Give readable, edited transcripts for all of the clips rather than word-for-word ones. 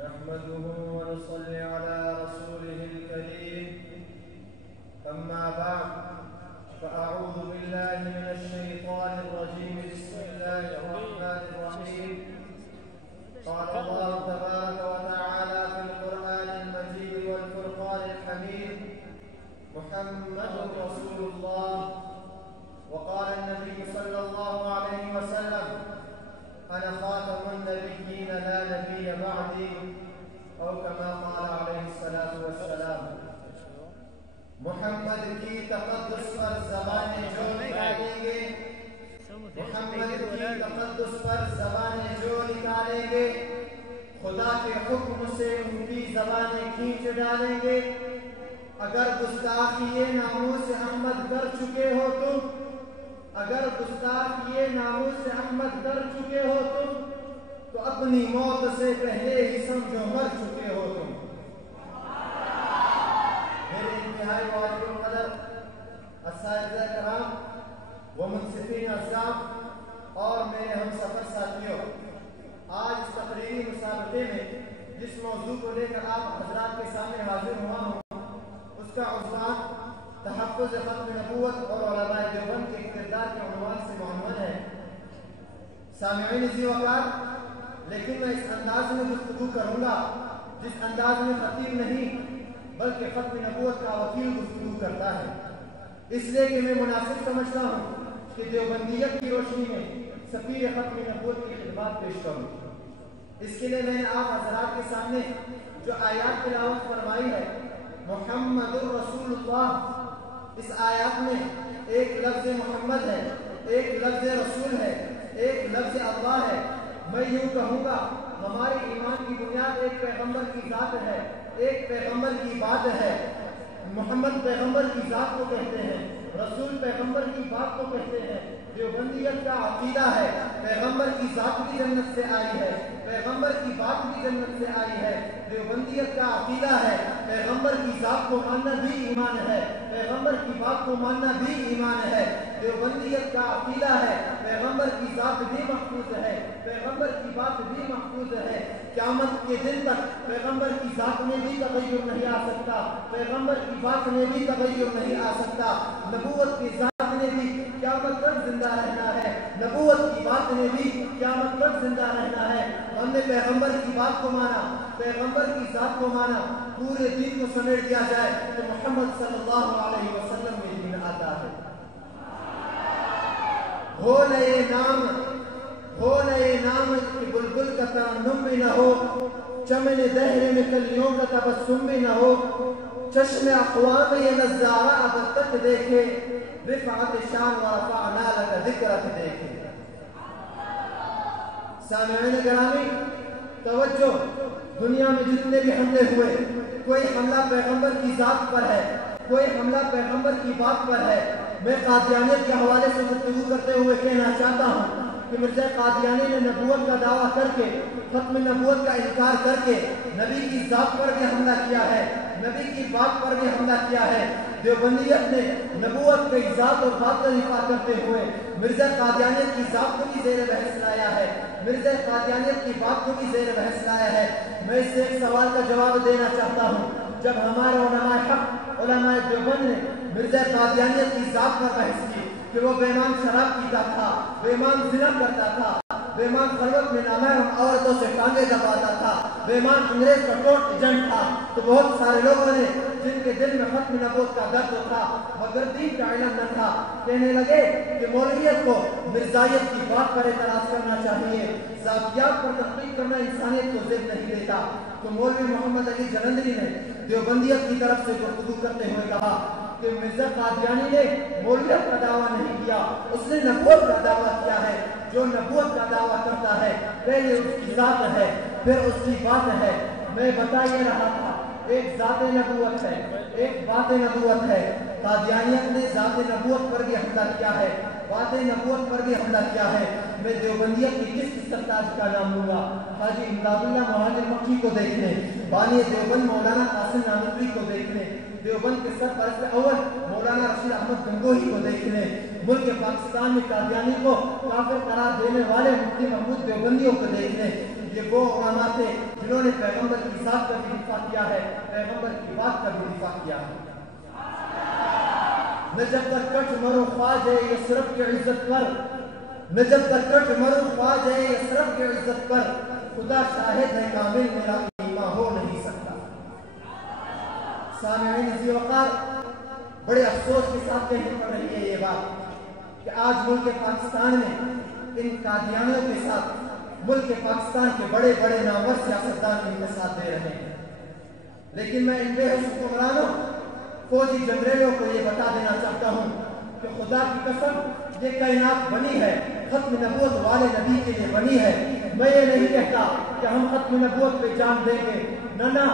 نحمده ونصلي على رسوله الكريم. أما بعد، فأعوذ بالله من الشيطان الرجيم. بسم الله الرحمن الرحيم. قال الله تبارك وتعالى في القرآن المجيد والفرقان الحميد: محمد رسول الله. وقال النبي صلى الله عليه وسلم: أنا خاتم النبيين لا نبي بعدي، أو كما قال عليه الصلاة والسلام. محمد کی تقدس پر زبانیں جو نکالیں گے، محمد کی تقدس پر زبانیں جو نکالیں گے، خدا کے حکم سے ان کی زبانیں کھینچ ڈالیں گے. اگر گستاخی ناموس احمد کر چکے ہو تم، اگر گستاخی ناموس احمد کر چکے ہو تم، تو اپنی موت سے پہلے ہی سمجھو مر چکے ہو تم. میرے انتہائی واجب القدر اساتذہ کرام و منصفین اعزام اور میرے ہم سفر ساتھیوں، آج اس تقریری مسابقے میں جس موضوع کو لے کر آپ حضرات کے سامنے حاضر ہوا ہوں، اس کا عنوان تحفظ ختم نبوت اور علماء دیوبند کے کردار کے عنوان سے عنوان ہے. سامعین ذی وقار، لیکن میں اس انداز میں گفتگو کروں گا جس انداز میں خطیب نہیں بلکہ ختم نبوت کا وکیل گفتگو کرتا ہے، اس لیے کہ میں مناسب سمجھتا ہوں کہ دیوبندیت کی روشنی میں سفیر ختم نبوت کی خدمات پیش کروں. اس کے لیے میں نے آپ حضرات کے سامنے جو آیات تلاوت فرمائی ہے، محمد الرسول اللہ، اس آیات میں ایک لفظ محمد ہے، ایک لفظ رسول ہے، ایک لفظ اللہ ہے. میں یوں کہوں گا ہمارے ایمان کی بنیاد ایک پیغمبر کی ذات ہے، ایک پیغمبر کی بات ہے. محمد پیغمبر کی ذات کو کہتے ہیں، رسول پیغمبر کی بات کو کہتے ہیں. دیوبندیت کا عقیدہ ہے پیغمبر کی ذات بھی جنت سے آئی ہے، پیغمبر کی بات بھی جنت سے آئی ہے. دیوبندیت کا عقیدہ ہے پیغمبر کی ذات کو ماننا بھی ایمان ہے، پیغمبر کی بات کو ماننا بھی ایمان ہے. دیوبندیت کا عقیدہ ہے پیغمبر کی ذات بھی محفوظ ہے، پیغمبر کی بات بھی محفوظ ہے. قیامت کے دن تک پیغمبر کی ذات میں بھی تغیر نہیں آ سکتا، پیغمبر کی بات میں بھی تغیر نہیں آ سکتا. نبوت کی ذات نے بھی قیامت تک زندہ رہنا ہے، نبوت کی بات نے بھی قیامت تک زندہ رہنا ہے. ہم نے پیغمبر کی بات کو مانا، پیغمبر کی ذات کو مانا، پورے دین کو سمیٹ دیا جائے تو محمد صلی اللہ علیہ وسلم میں دین آتا ہے. ہو نئے نام کہ بلبل کا ترنم بھی نہ ہو، چمن دہر میں کلیوں کا تبسم بھی نہ ہو. چشم اقوام یہ نظارہ اب تک دیکھے، رفعت شان و رفعنا لک ذکرک دیکھے. سامعین گرامی توجہ، دنیا میں جتنے بھی حملے ہوئے، کوئی حملہ پیغمبر کی ذات پر ہے، کوئی حملہ پیغمبر کی بات پر ہے. میں قادیانیت کے حوالے سے گفتگو کرتے ہوئے کہنا چاہتا ہوں کہ مرزا قادیانی نے نبوت کا دعویٰ کر کے، ختم نبوت کا انکار کر کے نبی کی ذات پر بھی حملہ کیا ہے، نبی کی بات پر بھی حملہ کیا ہے. دیوبندیت نے نبوت کی ذات اور بات کا دفاع کرتے ہوئے مرزا قادیانیت کی ذات کو بھی زیر بحث لایا ہے، مرزا قادیانیت کی بات کو بھی زیر بحث لایا ہے. میں اس سے ایک سوال کا جواب دینا چاہتا ہوں. جب ہمارے علماء حق، علماء دیوبند نے مرزا قادیانیت کی ذات پر بحث کی کہ وہ بیمان شراب پیتا تھا، بیمان زنا کرتا تھا، بیمان خلوت میں نامحرم عورتوں سے ٹانگیں دباتا تھا، بیمان انگریز کا ٹوٹ ایجنٹ تھا، تو بہت سارے لوگوں نے جن کے دل میں ختم نبوت کا درد تھا مگر دین کا علم نہ تھا، کہنے لگے کہ مولویت کو مرزائیت کی بات پر اعتراض کرنا چاہیے، ذاتیات پر تحقیق کرنا انسانیت کو ذہن نہیں دیتا. تو مولوی محمد علی جلندری نے دیوبندیت کی طرف سے گفتگو کرتے ہوئے کہا کہ مرزا قادیانی نے مولویت کا دعویٰ نہیں کیا، اس نے نبوت کا دعویٰ کیا ہے. جو نبوت کا دعویٰ کرتا ہے پہلے اس کی ذات ہے پھر اس کی بات ہے. میں بتا یہ رہا تھا ایک ذات نبوت ہے، ایک بات نبوت ہے. قادیانیت نے ذات نبوت پر بھی حملہ کیا ہے، بات نبوت پر بھی حملہ کیا ہے. میں دیوبندیت کی کس سرتاج کا نام لوں گا؟ حاجی امداد اللہ مہاجر مکی کو دیکھنے، بانی دیوبند مولانا قاسم نانوتوی کو دیکھنے، دیوبند کے سرپرست اول مولانا رشید احمد گنگوہی کو دیکھنے، ملک پاکستان میں قادیانی کو کافر قرار دینے والے مفتی محمود دیوبندیوں کو دیکھنے. یہ وہ علماء تھے انہوں نے پیغمبر کی ذات کا بھی دفاع کیا ہے، پیغمبر کی بات کا بھی دفاع کیا ہے۔ میں جب تک کٹ مروں خواجہ یثرب کی عزت پر، میں جب تک کٹ مروں خواجہ یثرب کی عزت پر، خدا شاہد ہے کامل میرا ایمان ہو نہیں سکتا۔ سامعین ذی وقار، بڑے افسوس کے ساتھ کہنی پڑ رہی ہے یہ بات کہ آج ملک پاکستان میں ان قادیانیوں کے ساتھ ملک پاکستان کے بڑے بڑے نامور سیاستدان ان کے ساتھ دے رہے ہیں، لیکن میں ان بے ہوش حکمرانوں فوجی جنریلوں کو یہ بتا دینا چاہتا ہوں کہ خدا کی قسم یہ کائنات بنی ہے ختم نبوت والے نبی کے لیے بنی ہے۔ میں یہ نہیں کہتا کہ ہم ختم نبوت پہ جان دیں گے، نہ،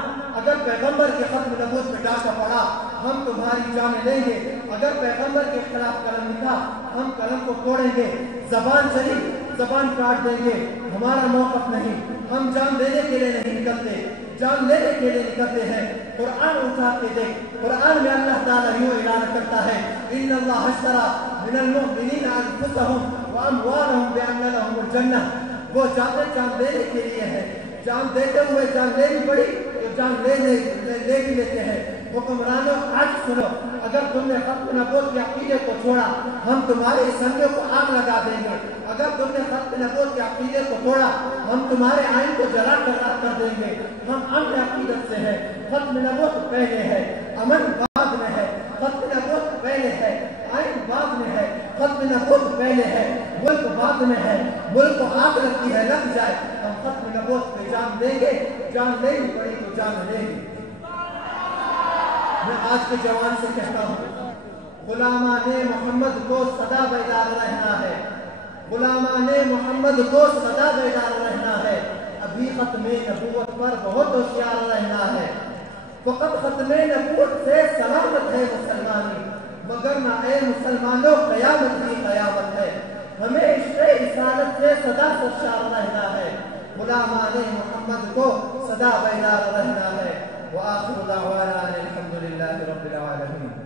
اگر پیغمبر کے ختم نبوت پہ ڈاکہ پڑا ہم تمہاری جانیں لیں گے، اگر پیغمبر کے خلاف قلم لکھا ہم قلم کو توڑیں گے، زبان چلی زبان کاٹ دیں گے، ہمارا موقف نہیں، ہم جان دینے کے لیے نہیں نکلتے، جان لینے کے لیے نکلتے ہیں۔ قرآن اٹھا کے دیکھ، قرآن میں اللہ تعالیٰ یوں اعلان کرتا ہے ان اللہ اشترى من المؤمنین انفسهم واموالهم بان لهم الجنہ۔ وہ جان دینے کے لیے ہے، جان دیتے ہوئے جان لینی پڑی تو جان لے بھی لیتے ہیں۔ حکمرانوں آج سنو، اگر تم نے ختم نبوت کے عقیدے کو چھوڑا ہم تمہارے اسمبلیوں کو آگ لگا دیں گے، اگر تم نے ختم نبوت کے عقیدے کو توڑا ہم تمہارے آئین کو جلا کر دیں گے۔ ہم امن عقیدت سے ہیں، ختم نبوت پہلے ہے، امن بعد میں ہے، ختم نبوت پہلے ہے، آئین بعد میں ہے، ختم نبوت پہلے ہے، ملک بعد میں ہے۔ ملک کو آگ لگتی ہے، لگ جائے، ہم ختم نبوت پہ جان دیں گے، جان لینی پڑی تو جان لیں گے۔ میں آج کے جوان سے کہتا ہوں غلامان محمد کو سدا بیدار رہنا ہے، غلامان محمد کو سدا بیدار رہنا ہے، ابھی ختم نبوت پر بہت ہوشیار رہنا ہے۔ فقط ختم نبوت سے سلامت ہے مسلمانی، مگر نہ اے مسلمانوں قیامت بھی قیامت ہے۔ ہمیں عشق رسالت سے سدا سرشار رہنا ہے، غلامان محمد کو سدا بیدار رہنا ہے۔ وآخر دعوانا الحمد للہ رب العالمین۔